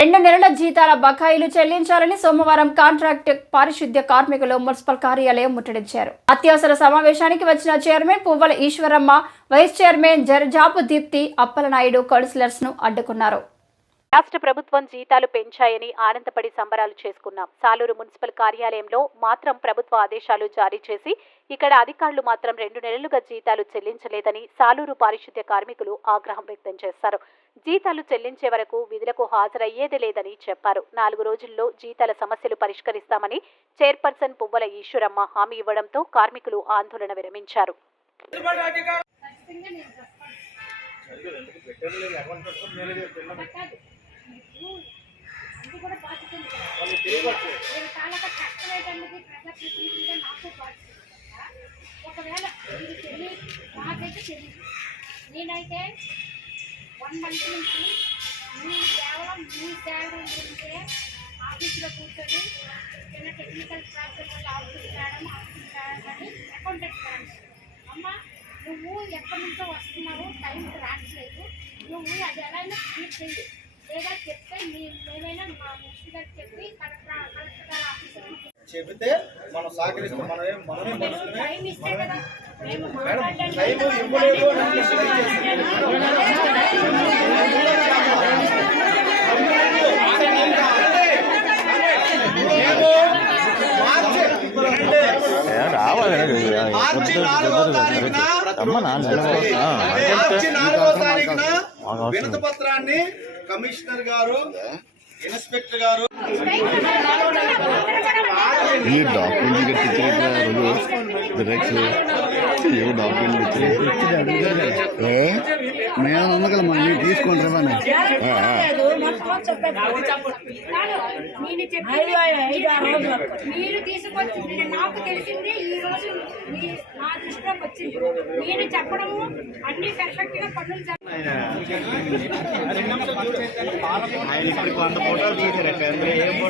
రెండు నెలల జీతాల బకాయిలు చెల్లించాలని సోమవారం కాంట్రాక్ట్ పారిశుద్ధ్య కార్మికులు మున్సిపల్ కార్యాలయం ముట్టడించారు. అత్యవసర సమావేశానికి వచ్చిన chairman Puvvala Eswaramma vice chairman Jarajapu Deepti Appalanaidu కౌన్సిలర్స్ను అడ్డుకున్నారు. రాష్ట్ర ప్రభుత్వం జీతాలు పెంచాయని ఆనందపడి సంబరాలు చేసుకున్నాం. సాలూరు మున్సిపల్ కార్యాలయంలో మాత్రం ప్రభుత్వ ఆదేశాలు జారీ చేసి ఇక్కడ అధికారులు మాత్రం రెండు నెలలుగా జీతాలు చెల్లించలేదని సాలూరు పారిశుద్ధ్య కార్మికులు ఆగ్రహం వ్యక్తం చేశారు. జీతాలు చెల్లించే వరకు విధులకు హాజరయ్యేది లేదని చెప్పారు. నాలుగు రోజుల్లో జీతాల సమస్యలు పరిష్కరిస్తామని చైర్పర్సన్ పువ్వల ఈశ్వరమ్మ హామీ ఇవ్వడంతో కార్మికులు ఆందోళన విరమించారు. ఒకవేళ నేనైతే వన్ మంత్ నుంచి మీ కేవలం మీ శాలరీ గురించే ఆఫీసులో కూర్చొని చిన్న టెక్నికల్ ప్రాబ్లమ్ వల్ల ఆఫీస్ మేడం ఆఫీస్ మేడం అని అకౌంటెంట్ మేడం. అమ్మ నువ్వు ఎక్కడి నుంచో వస్తున్నావు టైంకి రావట్లేదు. నువ్వు అది ఎలా అయినా క్లియర్ చెయ్యి. లేదా చెప్తే మీ మేమైనా మా మినిస్టర్ గారికి చెప్పి కలెక్టర్ కలెక్టర్ గారి ఆఫీసర్కి చెబితే మనం సహకరిస్తాం మనమే మనమే మేము మేడం. టైం ఇవ్వలేదు అని అంటే దయచేసి మార్చి మార్చి నాలుగో తారీఖున అమ్మ నాన్న మార్చి నాలుగో తారీఖున వినతి పత్రాన్ని కమిషనర్ గారు ఇన్స్పెక్టర్ గారు ఈ డాక్యుమెంట్ తెచ్చినట్టు రోజు మేము మీరు తీసుకోండి రవాణా మీరు నాకు తెలిసింది ఈ రోజు నా దృష్టిలోకి వచ్చింది నేను చెప్పడము అన్ని పర్ఫెక్ట్గా పనులు ఆయన ఇప్పటికి వంద ఫోటోలు తీసారట